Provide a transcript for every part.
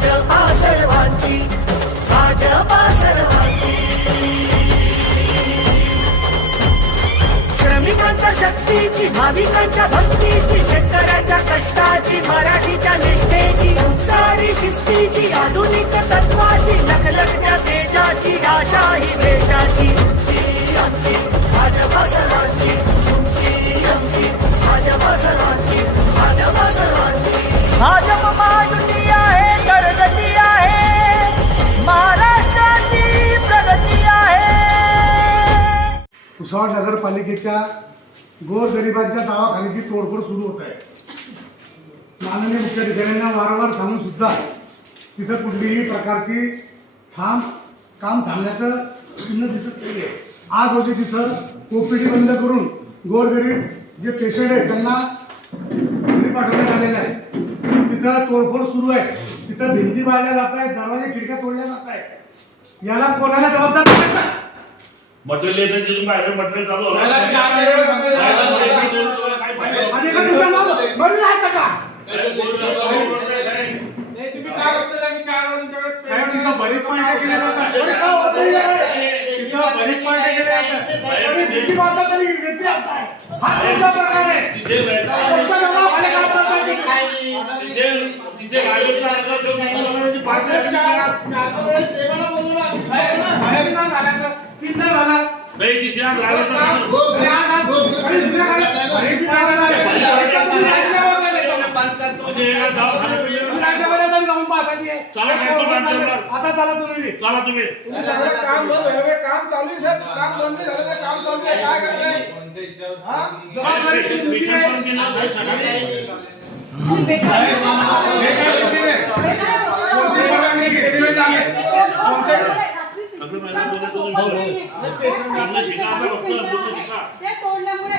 भाजपा सर्वांची भाजपा सर्वांची श्रमिकांच्या शक्तीची भाविकांच्या भक्तीची शेतकऱ्यांच्या कष्टाची मराठीच्या निष्ठेची संसारी शिस्तीची आधुनिक तत्वाची लखलखत्या तेजाची आशा ही देशाची आमची भाजपा सर्वांची तुमची आमची भाजपा सर्वांची भाजपा सर्वांची भाजप महाराष्ट्राची प्रगती आहे. भुसावळ नगरपालिकेच्या गोरगरिबांच्या दवाखान्याची तोडफोड सुरू होत आहे. माननीय मुख्याधिकाऱ्यांना वारंवार सांगून सुद्धा तिथं कुठलीही प्रकारची थांब काम थांबण्याचं चिन्ह दिसत नाही आहे आज रोजी तिथं ओपीडी बंद करून गोरगरीब जे पेशंट आहेत त्यांना घरी पाठवण्यात आलेलं आहे. तिथं तोडफोड सुरू आहे तिथं भिंती बांधल्या जात आहेत दरवाजे खिडक्या तोडल्या जात आहेत याला कोणाला जबाबदार नाही का? मटेरियल येतं तिथून बाहेर मटेरियल चालू होतं. वेळा सांगितलं. काय फायदा? आणि एका दिवसाला मरून जायचं का? काय बोलू नका, बोलू नका, काय? नाही, तुम्ही काय बघताय? आम्ही चार वेळा तुमच्याकडे साहेब, तिथं बरीच पार्ट्या केल्या जातात. बरं का होत नाही आहे? तिथं बरीच पार्ट्या केल्या जातात. आणि भीती वाटत तरी आता. हा प्रकार आहे? तिथे? तिथे झालं. नाही तिथे म्हणजे जाऊन पाहता की. चला. आता चला तुम्ही बी. चला तुम्ही तुम्ही सगळं काम बंद. काम चालू आहे साहेब. काम बंद नाही झालं तर काम चालू आहे काय करताय हा? जबाबदारी तुमची आहे. पण गेलं नाही सकाळी. कोणती परवानगी घेतलेली नाही. कसं मॅडम बोलत तुम्ही बोलू. शिका आता फक्त, पूर्ण शिका. ते तोडल्यामुळे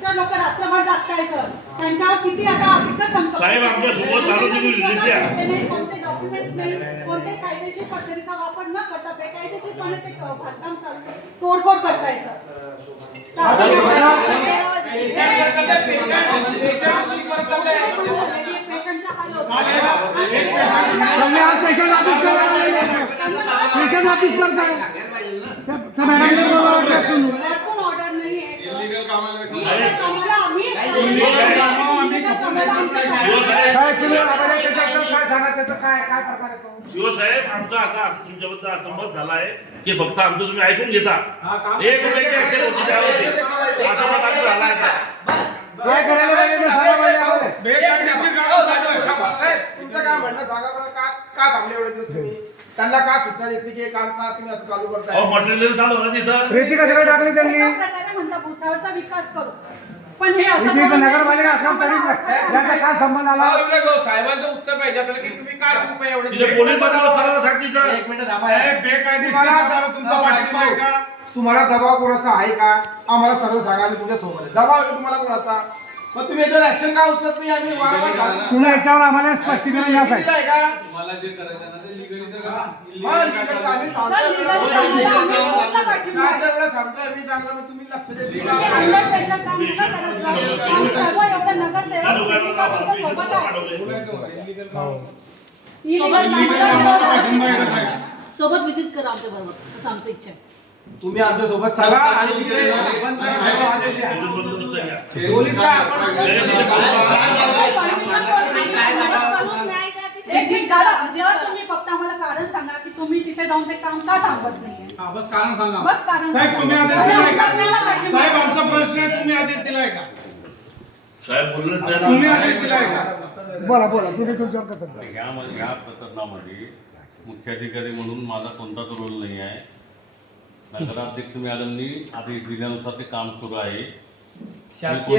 त्या लोक रात्रभर जागताय सर त्यांच्यावर किती आता अधिकच संकट साहेब, आमच्यासोबत झालं तुम्ही visit द्या. ते नाही, कोणते डॉक्युमेंट्स नाही कोणते कायदेशीर पद्धतीचा वापर न करता बेकायदेशीरपणे ते बांधकाम चालू तोडफोड करताय सर पेशंट पेशंट ऑफिस करताय त्या- त्या मॅडमने बोलावं लागतं. कोर्टातून ऑर्डर नाहीये Illegal कामाला Illegal कामाला आम्ही काय तुम्ही आम्हाला त्याच्याबद्दल काय सांगा त्याचं काय काय प्रकार आहे तो? शिवसाहेब आमचा आता तुमच्याबद्दल असंमत झाला आहे की फक्त आमचं तुम्ही ऐकून घेता. हा, एक रुपयाची ऍक्शन होती त्यावरती असंमत आम्ही झाला आता काय करायला पाहिजे ते सांगा पाहिजे आम्हाला. बेकायदेशीर काम चालू आहे. थांबा. साहेब, तुमचं काय म्हणणं सांगा बरं. का का थांबले एवढे दिवस तुम्ही? त्यांना का सूचना देत नाही की हे काम का तुम्ही असं चालू करताय? अहो मटेरियल चालू होतं तिथं. रेती कशाला टाकली त्यांनी? एका प्रकारे म्हणता भुसावळचा विकास करू. पण हे असं इथे नगरपालिका असल्यावर तरी याचा काय संबंध आला? हा, एवढं गो- साहेबांचं उत्तर पाहिजे आपल्याला की तुम्ही काय चूक आहे एवढे तिथे पोलीस बंदोबस्त चालवला साहेब तिथं साहेब बेकायदेशीर कामाला तुमचा पाठिंबा आहे का? तुम्हाला दबाव कोणाचा आहे का आम्हाला सर्व सांगा आम्ही तुमच्यासोबत आहे. दबाव आहे का तुम्हाला कोणाचा मग तुम्ही याच्यावर ऍक्शन का उचलत नाही आम्ही वारंवार सांगतो. तुम्ही याच्यावर आम्हाला स्पष्टीकरण दिलं आहे का तुम्हाला जे करायचं ना ते लिगली तर करा हा, Illegally legal काय तर आम्ही करायचं? सांगतोय सर, legal वेळेवर. सांगतोय, आम्ही कोर्टाला पाठिंबा चार आहे. चार वेळा सांगतोय मी चांगलं मग तुम्ही लक्ष देत नाही. तुम्ही हंड्रेड पेशंट काम नका करत जाऊ. आम्ही सर्व एवढे नगरसेवक सेविका तुमच्यासोबत आहे. Illegal काम. सोबत विजिट करा आमच्या बरोबर असं आमचं इच्छा आहे तुम्ही आमच्यासोबत चला आणि तिकडे पण साहेब आदेश द्या. पोलीस बंदोबस्त घ्या. पोलीस काय आपण- एक मिनिट दादा, जर तुम्ही फक्त आम्हाला कारण सांगा की तुम्ही तिथे जाऊन ते काम का थांबत नाहीये हा, बस कारण सांगा बस कारण साहेब तुम्ही आदेश सांगा. दिलाय का आम्हाला पाठिंबा साहेब आहे. आमचा प्रश्न आहे तुम्ही आदेश दिलाय का साहेब बोललं तुम्ही आदेश दिलाय का बोला बोला तुम्ही प्रकरणामध्ये मुख्याधिकारी म्हणून माझा कोणताच रोल नाही आहे नगराध्यक्ष मॅडमनी आदेश दिल्यानुसार ते काम सुरू आहे शासकीय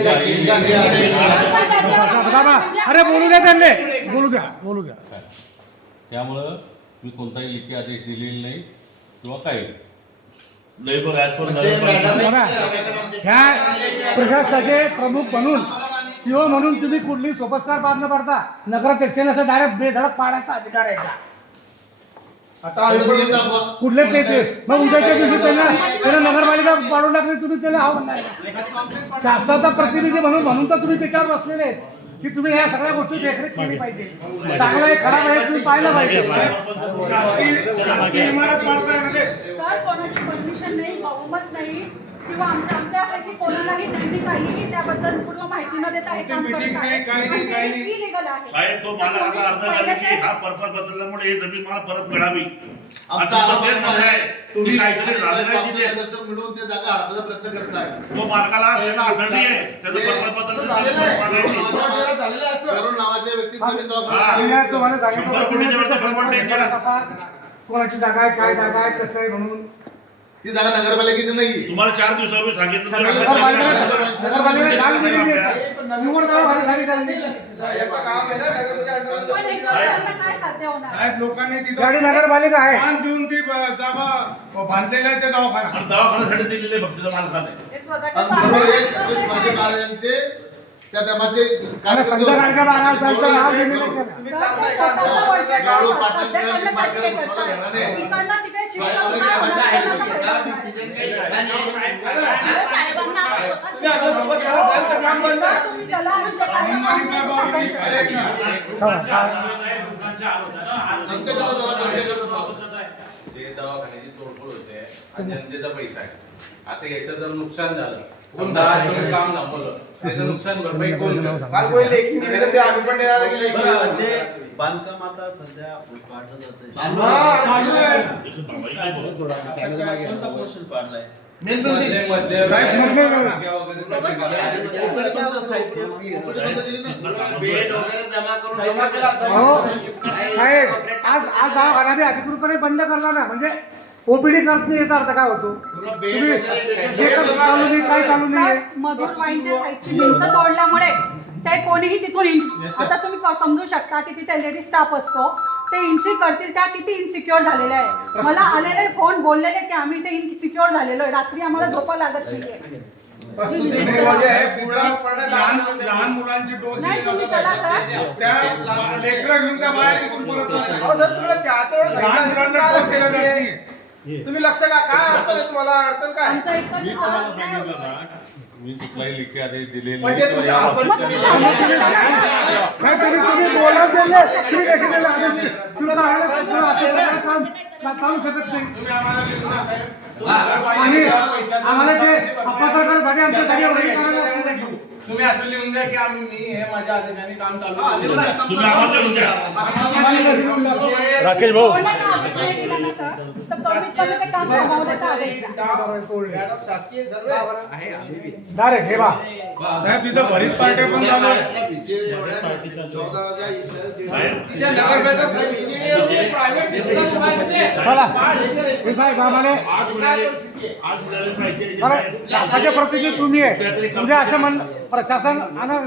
अरे बोलू द्या त्यांनी बोलू द्या बोलू द्या त्यामुळं मी कोणताही लेखी आदेश दिलेला नाही किंवा काही नाही ह्या प्रशासनाचे प्रमुख म्हणून सीओ म्हणून तुम्ही कुठली सोपस्कार पार न पडता नगराध्यक्षाने असं डायरेक्ट बेधडक पाडायचा अधिकार आहे का आता कुठले ते ते मग उद्याच्या दिवशी त्यांना त्यांना नगरपालिका पाडून टाकली तुम्ही त्याला हा म्हणणार का? शासनाचा प्रतिनिधी म्हणून म्हणून तर तुम्ही त्याच्यावर बसलेले आहेत. की तुम्ही या सगळ्या गोष्टी देखरेख केली पाहिजे. चांगलं आहे खराब आहे तुम्ही पाहिलं पाहिजे. शासकीय इमारत पाडताय म्हणजे सर कोणाची परमिशन नाही बहुमत नाही. किंवा आमच्या आमच्यापैकी कोणालाही त्यांनी काहीही त्याबद्दल पूर्ण माहिती न देता हे ते काम meeting करत नाही, काही नाही, काही नाही. इलिगल आहे. साहेब तो मला आता अर्ज झाली की हा पर्पज बदलल्यामुळे ही जमीन मला परत मिळावी. आमचा आता तो आरोप तेच आहे. म्हणत आहे तुम्ही की काहीतरी झालं नाही तिथे दर्शक मिळवून ते जागा हडपण्याचा प्रयत्न करताय. तो मालकाला त्याला अडचणी आहे. त्याचं पर्पज बदललं करून नावाच्या व्यक्तीचा मी हा. शंभर कोटीच्या वरती प्रमाण नाही केलं. सांगितलं कोणाची जागा आहे काय जागा आहे कसं आहे म्हणून. ती जागा नगरपालिकेची नाही तुम्हाला चार दिवसापूर्वी सांगितलं नगरपालिकेने तुम्ही नगरपालिकेने जागा दिलेली आहे. निवड दरवाजा खाली झाली. पण काय साध्य होणार साहेब लोकांनी गाडी नगरपालिका आहे मान देऊन ती ब- जागा बांधलेला आहे ते दवाखाना आणि दवाखान्यासाठी दिलेले भक्तीचं ते स्वतःच्या बरोबर हे त्या संत गाडगे महाराजांचं नाव दिलेलं केलं. तुम्ही सर, चालताय ते का? स्वतःचं वर्ष गाडो करतात. पाटण सध्या निवासी करण्यासाठी ते मार्गावर करतात. तुम्हाला घराणे. तिकडनं तिकडे शिफ्ट जे दवाखान्याची तोडफोड होते. हा जनतेचा पैसा आहे. आता याचं जर नुकसान झालं समजा आज तुम्ही काम थांबवलं त्याचं नुकसान भरपाई कोण करेल? काल कोणी लेखी निवेदन ते आम्ही पण देणार की लेखी. बरं, निवेदन. जे बांधकाम आता सध्या पाडतच असेल हा, चालू आहे. कोणता पोर्शन पाडलाय? मेन मधले बिल्डिंग. मधले साहेब, वगैरे मधले जागा वगैरे सगळे काम. ओपीडीचं साहित्य बंद केली. ना. बेड वगैरे जमा करून जमा अहो साहेब आज आज बी अधिकृतपणे बंद करला ना. म्हणजे ओपीडी करत नाही याचा अर्थ काय होतो? तुम्ही जे काही चालू नाही काय चालू नाही साईडची भिंत तोडल्यामुळे ते कोणीही तिथून आता तुम्ही क- समजू शकता की तिथे लेडीज स्टाफ असतो. ते एंट्री करतील त्या किती इन्सिक्युअर झालेल्या आहे. मला आलेले फोन बोललेले की आम्ही इथे इन्सिक्युअर झालेलो आहे. रात्री आम्हाला झोपा लागत नाहीये. लहान लहान मुलांची डोस नाही तुम्ही चला सर. त्या लेकरं घेऊन त्या बाहेर तिथून परत लहान मुलांना डोस जात. तुम्ही लक्ष का काय अडचण आहे तुम्हाला? अडचण काय? मी तुम्हाला सांगितलं ना मी कुठलाही लेखी आदेश दिलेले आपण तुम्ही साहेब तुम्ही तुम्ही बोला दिले? तुम्ही आदेश काम का- चालू शकत नाही तुम्ही आम्हाला लिहून द्या, साहेब. आणि आम्हाला ते पत्रकारासाठी आमच्यासाठी एवढं हे करायला. तुम्ही असं लिहून द्या की आम्ही मी हे माझ्या आदेशाने काम चालू. तुम्ही आम्हाला देऊन द्या. राकेश भाऊ. कोणाला आदेश नाही दिला ना सर. तर कमीत कमी ते काम थांबवण्याचा आदेश. द्या. मॅडम शासकीय सर्वे आहे. आम्ही बी. डायरेक्ट हे बा. साहेब तिथं भरीत पार्ट्या पण चालू आहे तिथे नगरपालिका प्रायव्हेट हे साहेब. आम्हाला शासनाचे प्रतिनिधी तुम्ही आहे. म्हणजे असं म्हण प्रशासन आणि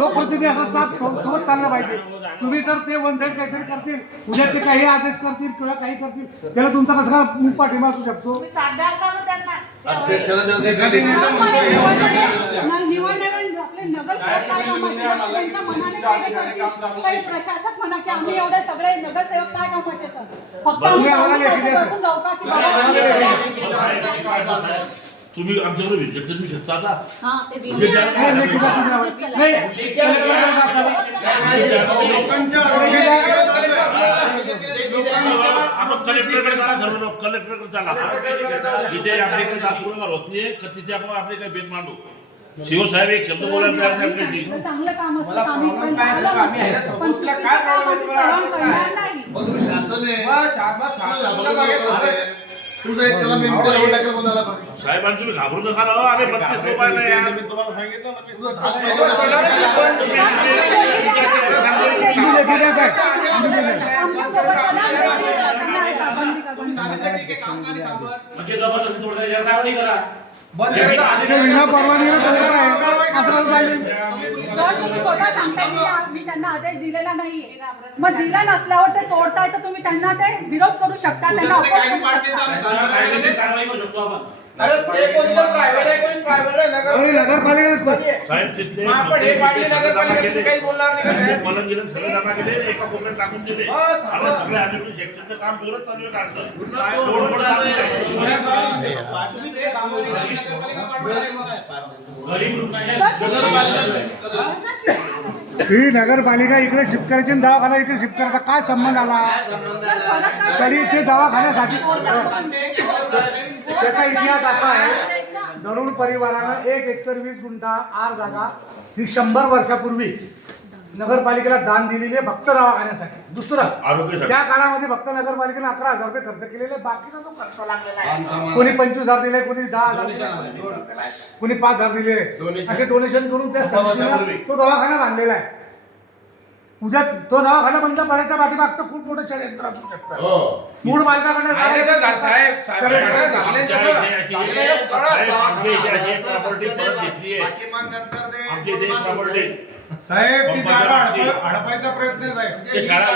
लोकप्रतिनिधी असं साथ सो- सोबत चाललं पाहिजे. तुम्ही तर ते वन साईड काहीतरी करतील उद्या ते काही आदेश करतील किंवा काही करतील त्याला तुमचा कसा काय पाठिंबा असू शकतो? तुम्ही साध्या अर्थानं त्यांना अध्यक्षाला जर काही कधी नाही, निवडणूक आपले नगरसेवक काय कामाचे असतात, त्यांच्या मनाने काय ते करतील. काही प्रशासक म्हणा की आम्ही एवढे सगळे नगरसेवक काय कामाचे सर? फक्त आम्ही तुम्ही. बसून का की बाबा आमच्याकडे विजिट करू शकता हा ते आहे. आपण कलेक्टरकडे चला सर्व लोक. कलेक्टरकडे चला इथे आपल्याकडे जातपुरकार होत नाही का तिथे आपण आपले काही भेद मांडू? शिवसाहेब एक शब्द बोलायला तयार नाही आपल्याशी आपलं चांगलं काम असतं मला आम्ही problem पण काय आहे, चांगलं आम्ही. पण समोरच्याला चुकीचं काय काम problem आहे, आम्ही तुम्हाला सहन अडचण करणार काय? नाही तुम्ही शासन आहे मग शासनात शासनाच्या मागे सर्वे- तुझा एक त्याला कोणाला पण साहेबांनी तुम्ही घाबरू नका हो. आम्ही बत्तीस लोक आहे ना यार. मी तुम्हाला सांगितलं ना मी तुझं दहा महिने असेल तर तुम्ही लेखी द्या साहेब तुम्ही लेखी द्या. आमच्यासोबत करणार नाही. नाही, बंदी का, बंदी का. म्हणजे जबरदस्ती तोडता यार काय नाही करा बंद करायचा आदेश ते विना परवानगीनं तोडलं आहे असं कसं चालेल सर, तुम्ही स्वतः सांगताय की मी त्यांना आदेश दिलेला नाहीये मग दिला नसल्यावर ते तोडताय तर तुम्ही त्यांना ते विरोध करू शकता त्यांना oppose करू शकता. कायदेशीर कारवाई करू शकतो आपण. साहेब तिथले आपण हे पाडले नगरपालिका तुम्ही काही बोलणार नाही का साहेब? मला दिलं सगळे जमा केले एका कोपऱ्यात टाकून दिले. हा, सगळं. आता सगळे आम्ही सेक्टरचं काम जोरात चालू आहे काढतं पाठवणार आहे. मला. गरीब रुग्ण आहे सर, नगरपालिका ही नगरपालिका इकडे शिफ्ट करायची आणि दवाखाना इकडे शिफ्ट करायचा काय संबंध आला तरी ते दवाखान्यासाठी त्याचा इतिहास असा आहे. दरुण परिवारानं एक एकर वीस गुंठा आर जागा ही शंभर वर्षापूर्वी नगरपालिकेला दान दिलेली फक्त दवाखान्यासाठी. दुसरं आरोग्यासाठी. त्या काळामध्ये फक्त नगरपालिकेने अकरा हजार रुपये खर्च केलेले बाकीचा जो खर्च लागलेला आहे. कोणी पंचवीस हजार दिले कोणी दहा हजार दिले कोणी पाच हजार दिले. असे डोनेशन करून त्या समितीला तो दवाखाना बांधलेला आहे. उद्या तो दवाखाना बंद पडायचा पाठीमागचं खूप मोठं षडयंत्र असू शकतं. मूळ मालकाकडे अरे तर झा- साहेब साहेब सगळं झालंय आमच्या तसं. इथे अशी- झालंय परत. साहेब, आमच्या इथे अशी एक प्रॉपर्टी परत घेतली आहे. बाकी मग नंतर ते आमच्या इथे एक प्रॉपर्टी. साहेब ती जागा हडप- हडपायचा प्रयत्न आहे ते शाळा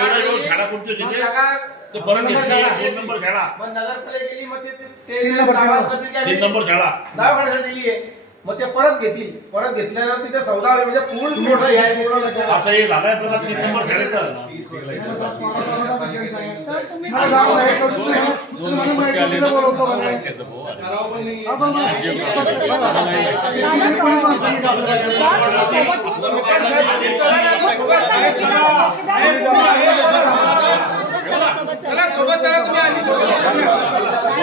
शाळा कोणती मग होती ते? जागा- ते परत दोन नंबर शाळा. मग नगरपालिकेने मग ते- ते तीन नंबर दावा शाळा. तीन नंबर दिली आहे मग ते परत घेतील. परत घेतल्यानंतर तिथे सौदा होईल म्हणजे पूर्ण मोठं लक्षात असं हे झालंय नंबर सर तुम्ही तर मला- माहिती आहे, चला. सोबत चला तुम्ही आम्ही सोबत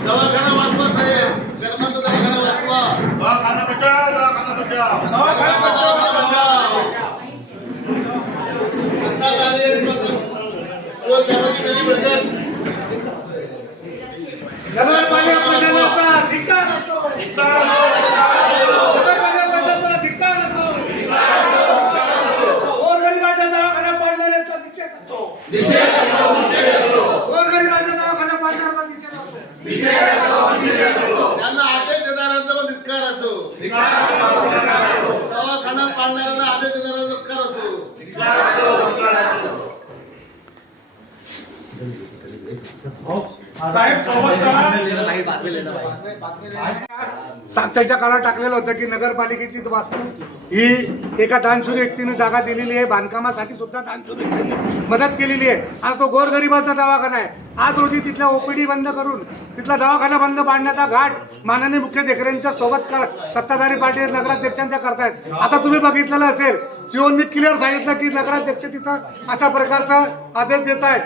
दवाखाना वाचवा साहेब गर्माचा दवाखाना वाचवा दवाखाना बचाव दवाखाना बचाव दवाखाना बचाव बचाव आता झाली आहे सर्व सेवाची मिळी बचत नगरपालिका प्रशासनाचा धिक्कार असो. नगरपालिका प्रशासनाचा धिक्कार असो. गोरगरिबाचा दवाखाना पाडणाऱ्याचा निषेध असो. गोरगरिबाचा दवाखाना पाडणाऱ्याचा निषेध असो. त्यांना आदेश देणाऱ्यांचा पण धिक्कार असो दवाखाना आदेश देणारा धिक्कार साहेब सोबत त्याच्या काळात टाकलेलं होतं की नगरपालिकेची वास्तू ही एका दानशूर व्यक्तीने जागा दिलेली आहे. बांधकामासाठी सुद्धा दानशूर व्यक्तीने मदत केलेली आहे. आज तो गोरगरिबाचा दवाखाना आहे. आज रोजी तिथल्या ओपीडी बंद करून तिथला दवाखाना बंद पाडण्याचा घाट माननीय मुख्याधिकाऱ्यांच्या सोबत कर सत्ताधारी पार्टी नगराध्यक्षांच्या करतायत. आता तुम्ही बघितलेलं असेल सीओनी क्लिअर सांगितलं की नगराध्यक्ष तिथं अशा प्रकारचा आदेश देत आहेत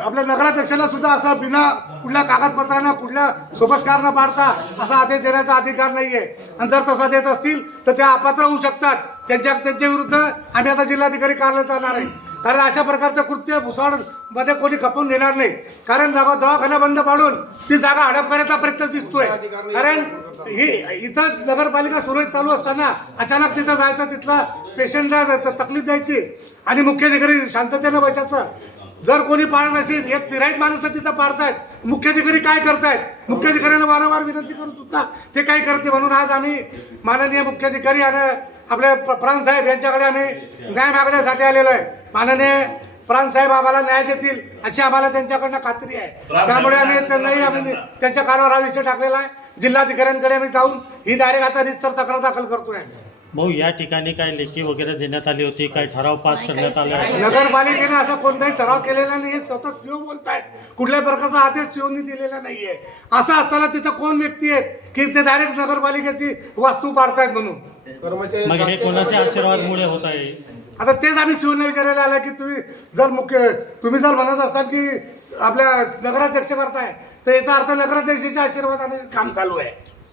आपल्या नगराध्यक्षांना सुद्धा असं बिना कुठल्या कागदपत्रांना कुठल्या सोपस्कार पाडता असा आदेश देण्याचा अधिकार नाहीये. आणि जर तसा देत असतील तर ते अपात्र होऊ शकतात. त्यांच्या त्यांच्या विरुद्ध आम्ही आता जिल्हाधिकारी कार्यालयात जाणार आहे. कारण अशा प्रकारचं कृत्य भुसावळमध्ये कोणी खपवून घेणार नाही. कारण दवाखाना बंद पाडून ती जागा हडप करायचा प्रयत्न दिसतोय. कारण ही इथं नगरपालिका सुरळीत चालू असताना अचानक तिथं जायचं तिथला पेशंटला तकलीफ द्यायची. आणि मुख्याधिकारी शांततेनं बसायचं. जर कोणी पाळत असेल एक तिराईत माणसं तिथं पाडतायत मुख्याधिकारी काय करतायत? मुख्याधिकाऱ्यांना वारंवार विनंती करून सुद्धा ते काही करते म्हणून आज आम्ही माननीय मुख्याधिकारी आणि आपले प्र- प्राण साहेब यांच्याकडे आम्ही न्याय मागण्यासाठी आलेलो आहे. माननीय प्राण साहेब आम्हाला न्याय देतील अशी आम्हाला त्यांच्याकडनं खात्री आहे. त्यामुळे आम्ही त्यांनाही आम्ही त्यांच्या कानावर हा विषय टाकलेला आहे. जिल्हाधिकाऱ्यांकडे आम्ही जाऊन ही डायरेक्ट आता रितसर तक्रार दाखल करतोय. भाऊ या ठिकाणी काय लेखी वगैरे देण्यात आली होती काय ठराव पास करण्यात आला आहे? नगरपालिकेने असा कोणताही ठराव केलेला नाही हे स्वतः सीओ बोलतायत. कुठल्याही प्रकारचा आदेश सीओनी दिलेला नाहीये. असं असताना तिथं कोण व्यक्ती आहेत की ते डायरेक्ट नगरपालिकेची वास्तू पाडतायत म्हणून? कर्मचारी मग हे कोणाच्या आशीर्वादमुळे होत आहे? आता तेच आम्ही शिवने विचारायला आलं की तुम्ही जर मुख्य तुम्ही जर म्हणत असाल की आपल्या नगराध्यक्ष करताय तर याचा अर्थ नगराध्यक्षाच्या आशीर्वादाने काम चालू आहे.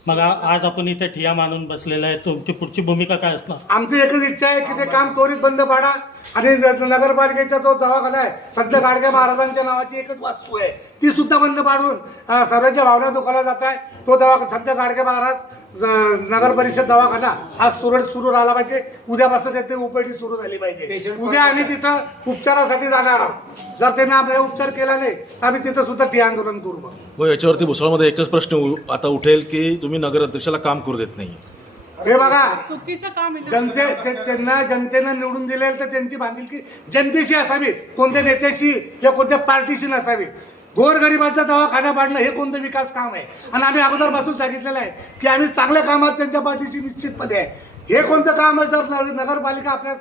मग आ- आज आपण इथे ठिया मानून बसलेला आहे. तुमची पुढची भूमिका काय असणार? आमची एकच इच्छा आहे की ते काम त्वरित बंद पाडा. आणि ज- नगरपालिकेचा जो दवाखाना आहे सध्या गाडगे महाराजांच्या नावाची एकच वास्तू आहे. ती सुद्धा बंद पाडून अं, सर्वांच्या भावना दुखावल्या जात आहे. तो दवा सध्या गाडगे महाराज नगर परिषद दवाखाना हा सुरळीत सुरू राहिला पाहिजे. उद्यापासून त्याची ओपीडी सुरू झाली पाहिजे. उद्या आम्ही तिथं उपचारासाठी जाणार आहोत. जर त्यांनी आपला उपचार केला नाही तर आम्ही तिथं सुद्धा टी आंदोलन करू मग व याच्यावरती भुसावळमध्ये एकच प्रश्न आता उठेल की तुम्ही नगराध्यक्षाला काम करू देत नाही. हे बघा चुकीचं काम. जनते त्यांना जनतेनं निवडून दिले तर त्यांची बांधिलकी जनतेशी असावी कोणत्या नेत्याशी किंवा कोणत्या पार्टीशी नसावी. गोरगरिबांचा दवाखाना पाडणं हे कोणतं विकास काम आहे? आणि आम्ही अगोदरपासून सांगितलेलं आहे की आम्ही चांगल्या कामात त्यांच्या पाठीशी निश्चितपणे आहे. हे कोणतं काम आहे जर नगर- नगरपालिका आपल्या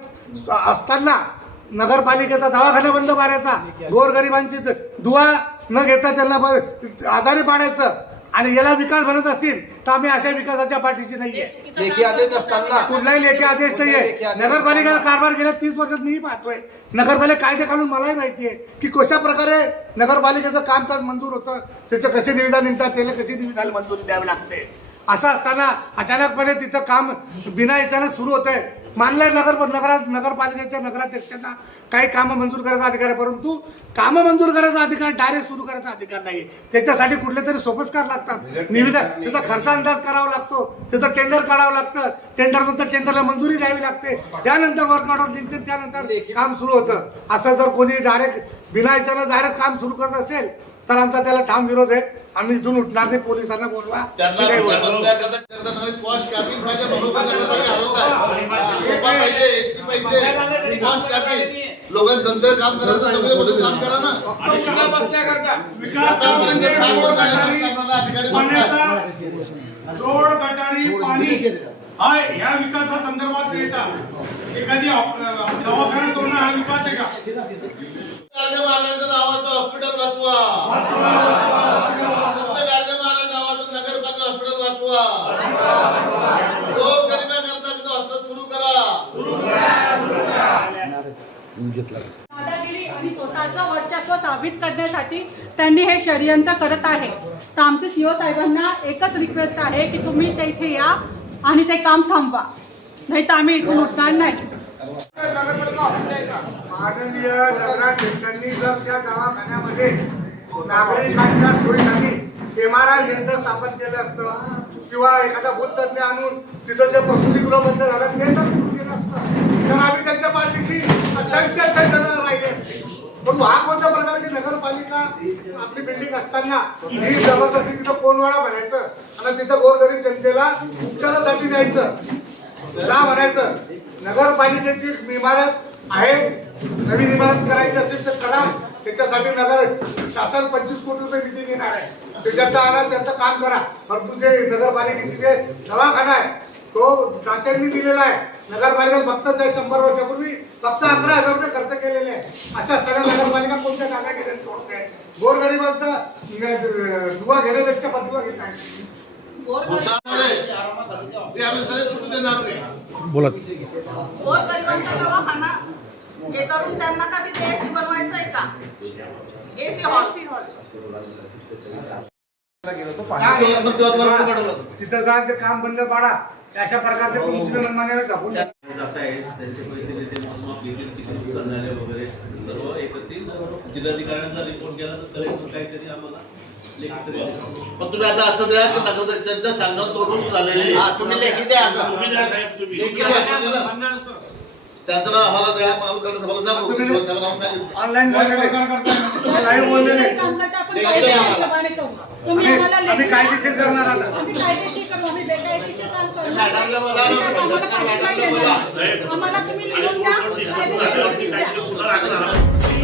असताना नगरपालिकेचा दवाखाना बंद पाडायचा. गोरगरिबांची दुवा न घेता त्यांना ब- आजारी पाडायचं. आणि याला विकास म्हणत असतील तर आम्ही अशा विकासाच्या पाठीची नाहीये. लेखी आदेश कुठलाही लेखी आदेश नाहीये. आदेश नगरपालिकेचा कारभार गेल्या तीस वर्षात मीही पाहतोय. नगरपालिका कायदे काढून मलाही माहिती आहे की कशा प्रकारे नगरपालिकेचं कामकाज मंजूर होतं त्याचं कसे निविदा निघतात त्याला कशी निविदा मंजुरी द्यावी लागते. असं असताना अचानकपणे तिथं काम बिना याच्यानं सुरू होत आहे मानलंय नगर नगरात नगरपालिकेच्या नगराध्यक्षांना काही कामं मंजूर करायचा अधिकार आहे. परंतु कामं मंजूर करायचा अधिकार डायरेक्ट सुरू करायचा अधिकार नाही त्याच्यासाठी कुठले तरी सोपस्कार लागतात. निविदा त्याचा खर्च अंदाज करावा लागतो. त्याचं टेंडर काढावं लागतं. टेंडर नंतर टेंडरला मंजुरी द्यावी लागते. त्यानंतर वर्क ऑर्डर निघते. त्यानंतर काम सुरू होतं. असं जर कोणी डायरेक्ट बिना याच्यानं डायरेक्ट काम सुरू करत असेल तर आमचा त्याला ठाम विरोध आहे. आम्ही इथून उठणार नाही पोलिसांना बोलवा. त्यांना काही पाहिजे हलवत आहे. सोफा पाहिजे. पाहिजे काम करायचं सगळे म्हणून काम करा ना. आतापर्यंत सात वर्ष झाली, शासनाला अधिकारी म्हणतात. रोड गटारी पाणी. हा या विकासासंदर्भात येतात एखादी दवाखाना करून हा विकास आहे का? गाडगे महाराजांचं नावाचं हॉस्पिटल वाचवा. संत गाडगे महाराज नावाचं नगरपालिका हॉस्पिटल वाचवा. हो, गरिबांकरता तिथं हॉस्पिटल सुरू करा. दादागिरी आणि स्वतःचं वर्चस्व साबित करण्यासाठी त्यांनी हे षडयंत्र करत आहे. तर आमचे सीओ साहेबांना एकच रिक्वेस्ट आहे की तुम्ही ते इथे या आणि ते काम थांबवा. नाही तर आम्ही इथून उठणार नाही. माननीय नगराध्यक्षांनी जर त्या दवाखान्यामध्ये नागरिकांच्या सोयीसाठी एम आर आय सेंटर स्थापन केलं असतं किंवा एखादा भूततज्ञ आणून तिथं जे प्रसूतीगृह बंद झालं ते तर सुरू केलं असतं तर आम्ही त्यांच्या पाठीशी अठ्ठावीसचे अठ्ठावीस जण राहिले असते. पण हा कोणत्या प्रकारची नगरपालिका आपली बिल्डिंग असताना ही जबरदस्ती तिथं कोणवाळा म्हणायचं आणि तिथं गोरगरीब जनतेला उपचारासाठी द्यायचं? का म्हणायचं नगरपालिकेची इमारत आहे. नवीन इमारत करायची असेल तर करा. त्याच्यासाठी नगर शासन पंचवीस कोटी रुपये निधी देणार आहे. त्याच्यात आला त्यांचं काम करा. परंतु जे नगरपालिकेची जे दवाखाना आहे तो दात्यांनी दिलेला आहे. नगरपालिका फक्त त्या शंभर वर्षापूर्वी फक्त अकरा हजार रुपये खर्च केलेले आहे. अशा सगळ्या नगरपालिका कोणत्या जागा घेण्यात तोडते गोरगरिबांचा दुवा घेण्यापेक्षा बदुवा घेत आहे बोला. हे करून त्यांना तिथे एसी बनवायचं आहे का? एसी हॉल तिथं जा ते काम बंद पाडा. अशा प्रकारचे दाखवून. जात आहेत त्यांचे पैसे वगैरे. सर्व एकत्रित जिल्हाधिकाऱ्यांचा रिपोर्ट केला तर कलेक्टर काहीतरी आम्हाला. पण तुम्ही आता असं द्या की नगराध्यक्षांच्या सांगण्यात तोडून झालेली हा, तुम्ही लेखी द्या आता. तुम्ही द्या साहेब तुम्ही. लेखी द्या, ना. त्यांचं नाव आम्हाला द्या. सांगू. तुम्ही- नाव सांगितलं. लाईव्ह बोललेले आम्ही- आम्हाला. आम्ही लेखी कायदेशीर. करणार आता. आम्ही कायदेशीर करू. आम्ही बेकायदेशीर काम करू. मॅडमला बोला. आम्हाला तुम्ही लिहून द्या. कायदेशीर नोटीस द्या. भाजपा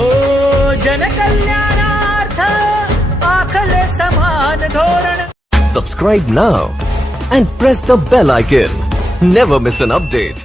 ओ जनकल्याणार्थ आखले समान धोरण Subscribe now and press the bell icon. Never miss an update.